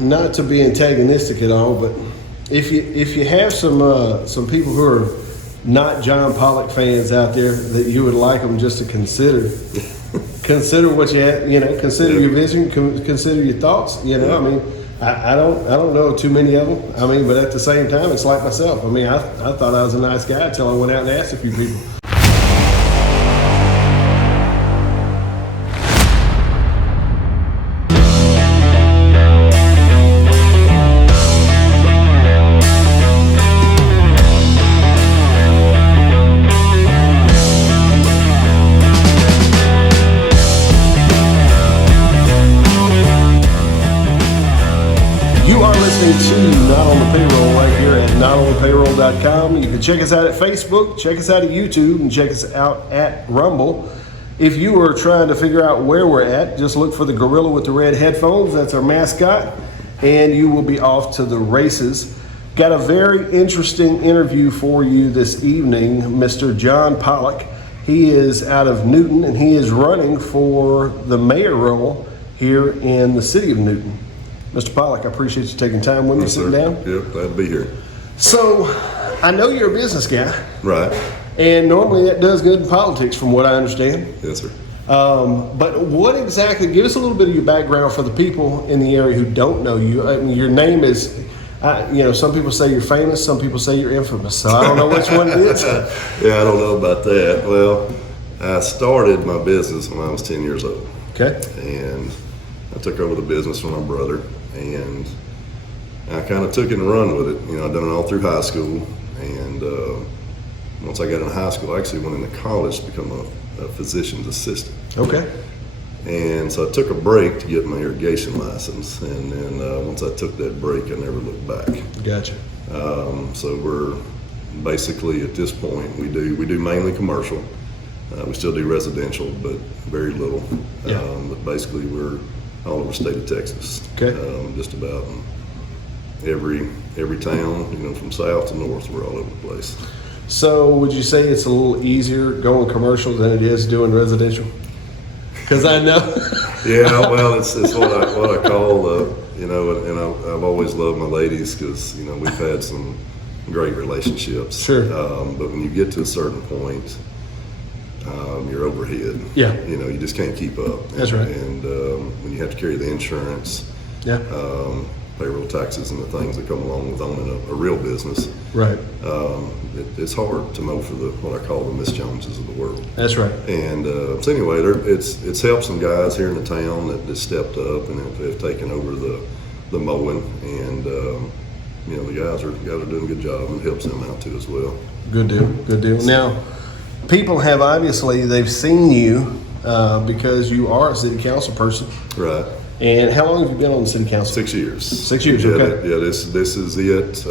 not to be antagonistic at all, but if you have some people who are not John Pollock fans out there that you would like them just to consider what you have, consider your vision, consider your thoughts. I mean, I don't know too many of them. I mean, but at the same time, it's like myself. I mean, I thought I was a nice guy until I went out and asked a few people. To Not On The Payroll right here at notonthepayroll.com. You can check us out at Facebook, check us out at YouTube, and check us out at Rumble. If you are trying to figure out where we're at, just look for the gorilla with the red headphones. That's our mascot, and you will be off to the races. Got a very interesting interview for you this evening, Mr. John Pollock. He is out of Newton, and he is running for the mayoral here in the city of Newton. Mr. Pollock, I appreciate you taking time with me, sitting down. Yep, glad to be here. So, I know you're a business guy. Right. And normally that does good in politics, from what I understand. Yes, sir. But what exactly, give us a little bit of your background for the people in the area who don't know you. I mean, your name is, some people say you're famous, some people say you're infamous. So I don't know which one it is. Yeah, I don't know about that. Well, I started my business when I was 10 years old. Okay. And I took over the business from my brother, and I kind of took it and run with it. I'd done it all through high school, and once I got in high school, I actually went into college to become a physician's assistant. Okay. And so I took a break to get my irrigation license, and then once I took that break, I never looked back. Gotcha. So we're basically at this point, we do mainly commercial. We still do residential, but very little. Yeah. But basically, we're all over the state of Texas. Okay. Just about every town, from south to north, we're all over the place. So would you say it's a little easier going commercial than it is doing residential? Because I know. Yeah, well, it's what I call, and I've always loved my ladies because, we've had some great relationships. Sure. But when you get to a certain point, you're overhead. Yeah. You just can't keep up. That's right. And when you have to carry the insurance, Yeah. Payroll taxes and the things that come along with owning a real business, Right. It's hard to mow for what I call the Miss Joneses of the world. That's right. And so anyway, it's helped some guys here in the town that stepped up and have taken over the mowing, and the guys are doing a good job, and it helps them out too as well. Good deal. Good deal. Now, people have they've seen you because you are a city council person. Right. And how long have you been on the city council? 6 years. 6 years, Yeah, okay. yeah, this is it.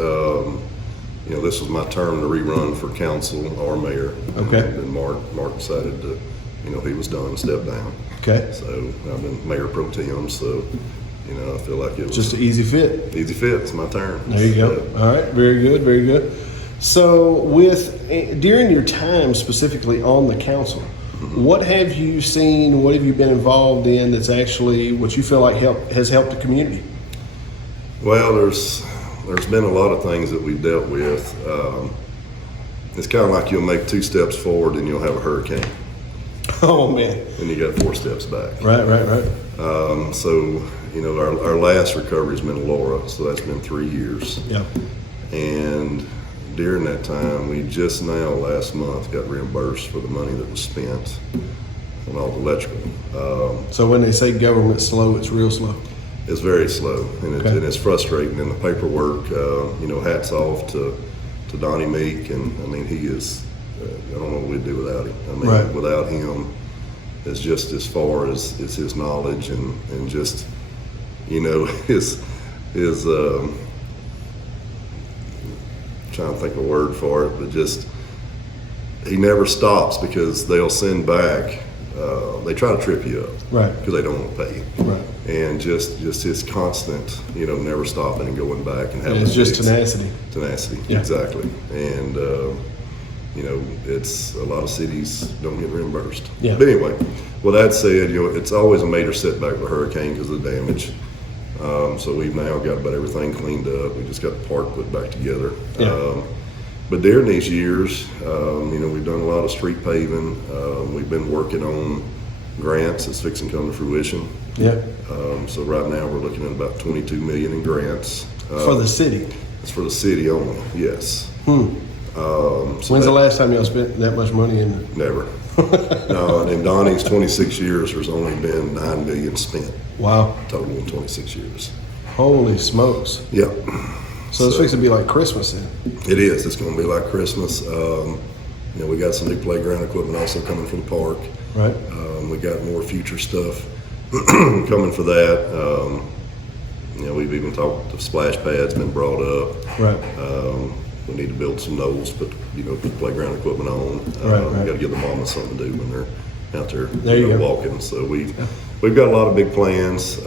This was my term to rerun for council or mayor. Okay. And then Mark decided to, he was done, step down. Okay. So I've been mayor pro tem, so, I feel like it was Just an easy fit. easy fit. It's my turn. There you go. Yeah. All right. Very good. Very good. So during your time specifically on the council, what have you seen, what have you been involved in that's actually what you feel like has helped the community? Well, there's been a lot of things that we've dealt with. It's kind of like you'll make 2 steps forward and you'll have a hurricane. Oh, man. And you got 4 steps back. Right. So, our last recovery has been Laura, so that's been 3 years. Yeah. And during that time, we just now last month got reimbursed for the money that was spent on all the electrical. So when they say government slow, it's real slow. It's very slow, and it's frustrating. And the paperwork, hats off to Donnie Meek, and I mean, he is. I don't know what we'd do without him. I mean, Right. Without him, it's just as far as his knowledge and just, his trying to think of a word for it, but just he never stops because they'll send back. They try to trip you up, Right. Because they don't want to pay you, Right. and just his constant, never stopping and going back and having. It's just tenacity. Tenacity, Yeah. exactly, and it's a lot of cities don't get reimbursed. Yeah. But anyway, with that said, it's always a major setback with a hurricane because of the damage. So we've now got about everything cleaned up. We just got the park put back together. Yeah. But during these years, we've done a lot of street paving. We've been working on grants that's fixing to come to fruition. Yeah. So right now we're looking at about 22 million in grants. For the city. It's for the city only, yes. When's the last time y'all spent that much money in it? Never. No, and in Donnie's 26 years, there's only been 9 million spent Wow. total in 26 years. Holy smokes. Yep. So it's fixing to be like Christmas then. It is. It's going to be like Christmas. We got some new playground equipment also coming for the park. Right. We got more future stuff coming for that. We've even talked, the splash pad's been brought up. Right. We need to build some knolls, put playground equipment on. Right. We got to give the mamas something to do when they're out there, you go. walking. So we've got a lot of big plans.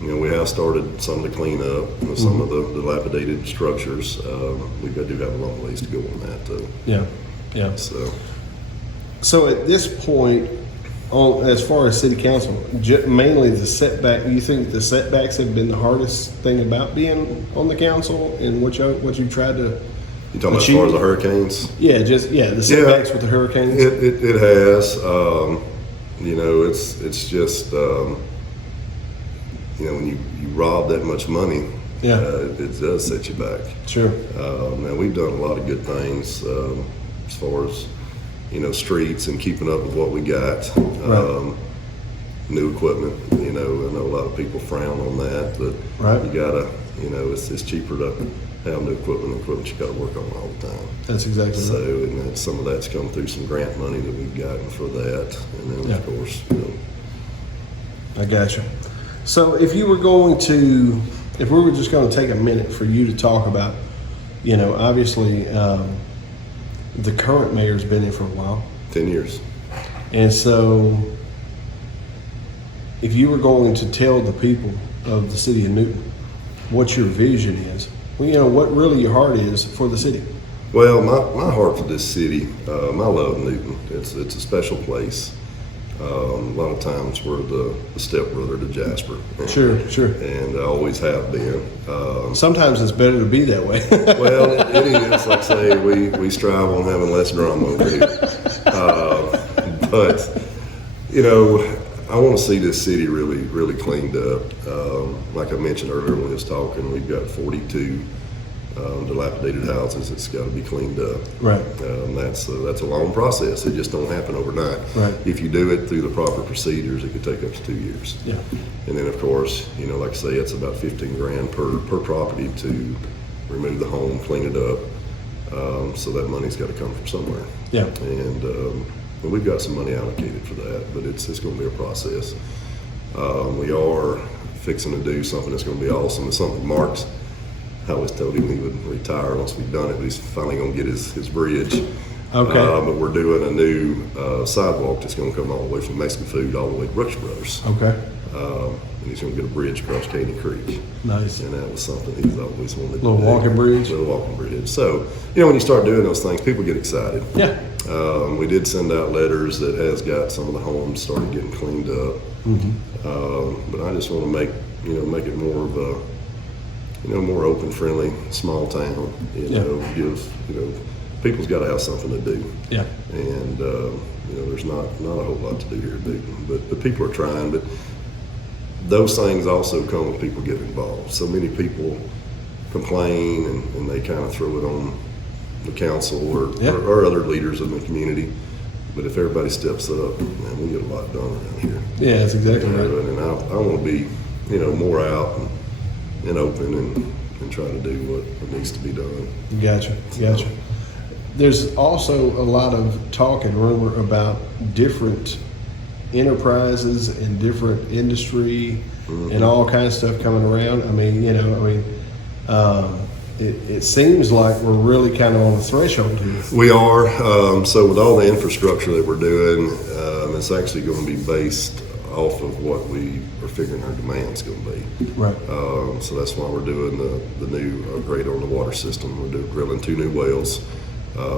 We have started some to clean up some of the dilapidated structures. We do have a long ways to go on that, though. Yeah. Yeah. So at this point, as far as city council, mainly the setback. You think the setbacks have been the hardest thing about being on the council, and what you tried to? you talking about as achieve? far as the hurricanes? Yeah, the setbacks with the hurricanes. It has. It's just when you rob that much money, it does set you back. Sure. Now we've done a lot of good things as far as streets and keeping up with what we got. Right. New equipment. I know a lot of people frown on that, but Right. you gotta. It's cheaper to have new equipment. Equipment you got to work on all the time. That's exactly So, right. and some of that's come through some grant money that we've gotten for that, and then Yeah. of course, I got you. So if we were just going to take a minute for you to talk about, obviously the current mayor's been there for a while. 10 years. And so if you were going to tell the people of the city of Newton what your vision is, what really your heart is for the city. Well, my heart for this city, I love Newton. It's a special place. A lot of times we're the stepbrother to Jasper. Sure. And I always have been. Sometimes it's better to be that way. Well, it is. Like I say, we strive on having less drama over here. But I want to see this city really, really cleaned up. Like I mentioned earlier when we was talking, we've got 42 dilapidated houses that's got to be cleaned up. Right. That's a long process. It just don't happen overnight. Right. If you do it through the proper procedures, it could take up to 2 years. Yeah. And then of course, like I say, it's about $15,000 per property to remove the home, clean it up. So that money's got to come from somewhere. Yeah. And we've got some money allocated for that, but it's going to be a process. We are fixing to do something that's going to be awesome. It's something Mark's. I always told him he would retire once we've done it, but he's finally going to get his bridge. Okay. But we're doing a new sidewalk that's going to come all the way from Mexican Food all the way to Brooks Brothers. Okay. And he's going to get a bridge across Caney Creek. Nice. And that was something he's always wanted to do. Little walking bridge. Little walking bridge. So, when you start doing those things, people get excited. Yeah. We did send out letters that has got some of the homes started getting cleaned up. Mm-hmm. But I just want to make it more of a, more open, friendly, small town. People's got to have something to do. Yeah. And there's not a whole lot to do here in Newton, but people are trying. But those things also come when people get involved. So many people complain and they kind of throw it on the council or other leaders in the community. But if everybody steps up, man, we get a lot done around here. Yeah, that's exactly right. And I want to be, more out and open and try to do what needs to be done. Gotcha. There's also a lot of talk and rumor about different enterprises and different industry and all kinds of stuff coming around. It seems like we're really kind of on the threshold here. We are. So with all the infrastructure that we're doing, it's actually going to be based off of what we are figuring our demand's going to be. Right. So that's why we're doing the new upgrade on the water system. We're drilling 2 new wells.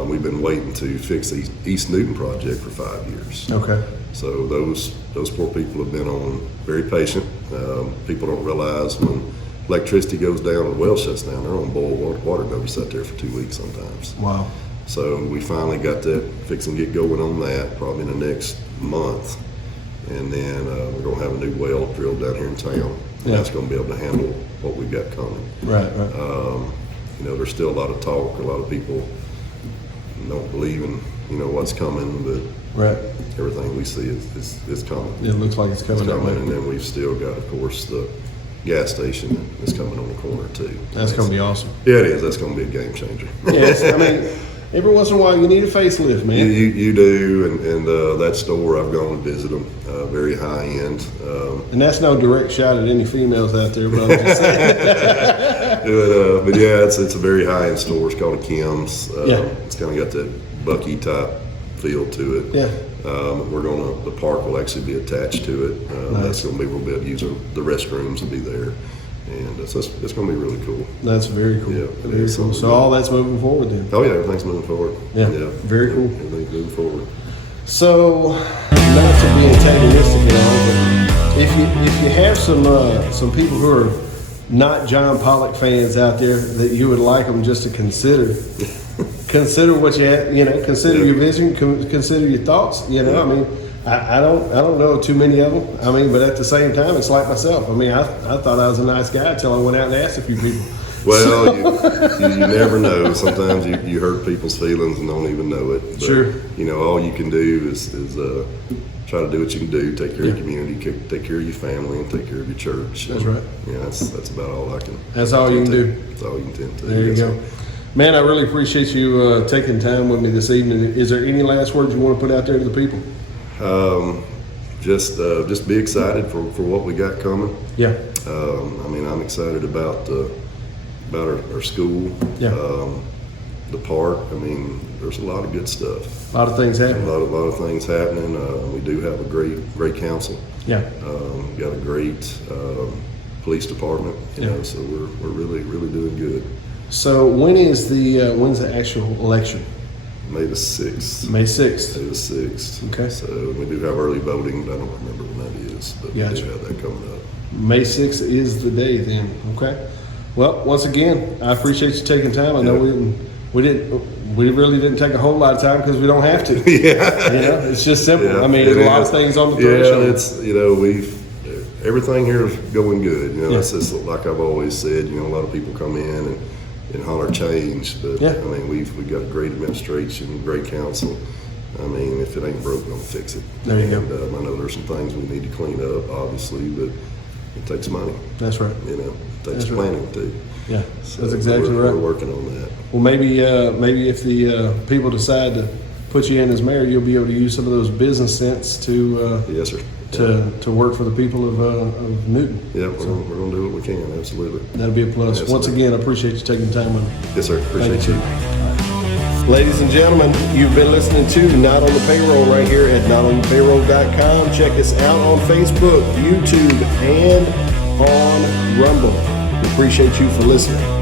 We've been waiting to fix the East Newton project for 5 years. Okay. So those poor people have been on very patient. People don't realize when electricity goes down and the well shuts down, they're on boil water notice out there for 2 weeks sometimes. Wow. So we finally got that fixing to get going on that probably in the next month. And then we're going to have a new well drilled down here in town. And that's going to be able to handle what we've got coming. Right. You know, there's still a lot of talk. A lot of people don't believe in, you know, what's coming, but Right. everything we see is coming. It looks like it's coming that way. And then we've still got, of course, the gas station that's coming on the corner too. That's going to be awesome. Yeah, it is. That's going to be a game changer. Yes, I mean, every once in a while you need a facelift, man. You do, and that store I've gone to visit them, very high end. And that's no direct shot at any females out there, but I'm just saying. But yeah, it's a very high end store. It's called a Kim's. Yeah. It's kind of got that Bucky type feel to it. Yeah. The park will actually be attached to it. That's going to be, we'll be able to use the restrooms will be there. And it's going to be really cool. That's very cool. Yeah, it very is. cool. So all that's moving forward then. Oh yeah, everything's moving forward. Yeah, very cool. Everything's moving forward. So, not to be antagonistic at all, but if you have some people who are not John Pollock fans out there that you would like them just to consider what you have, you know, consider your vision, consider your thoughts. You know, I mean, I don't know too many of them. I mean, but at the same time, it's like myself. I mean, I thought I was a nice guy until I went out and asked a few people. Well, you never know. Sometimes you hurt people's feelings and don't even know it. But, Sure. You know, all you can do is try to do what you can do. Take care of your community, take care of your family, and take care of your church. That's right. Yeah, that's about all I can. That's all you can do. That's all you can tend to. There you go. Man, I really appreciate you taking time with me this evening. Is there any last words you want to put out there to the people? Just be excited for what we got coming. Yeah. I mean, I'm excited about our school. Yeah. The park. I mean, there's a lot of good stuff. A lot of things happening. A lot of things happening. We do have a great council. Yeah. Got a great police department. You know, so we're really doing good. So when's the actual election? May the 6th. May 6th. May the 6th. Okay. So we do have early voting, but I don't remember when that is. But we Gotcha. do have that coming up. May 6th is the day then. Okay. Well, once again, I appreciate you taking time. I know we really didn't take a whole lot of time because we don't have to. Yeah. You know, it's just simple. Yeah, I mean, there's a lot of things on the threshold. Yeah, it's, you know, everything here is going good. You know, Yeah. it's just like I've always said, you know, a lot of people come in and holler change, but Yeah. I mean, we've got a great administration, great council. I mean, if it ain't broke, don't fix it. There you go. And, I know there's some things we need to clean up, obviously, but it takes money. That's right. You know, it takes That's right. planning too. Yeah, So that's exactly right. We're working on that. Well, maybe if the people decide to put you in as mayor, you'll be able to use some of those business sense to Yes, sir. to work for the people of Newton. Yeah, we're going to do what we can. Absolutely. That'll be a plus. Yes, Once sir. again, I appreciate you taking time with me. Yes, sir. Appreciate Thank you. Ladies and gentlemen, you've been listening to Not on the Payroll right here at notonthepayroll.com. Check us out on Facebook, YouTube, and on Rumble. We appreciate you for listening.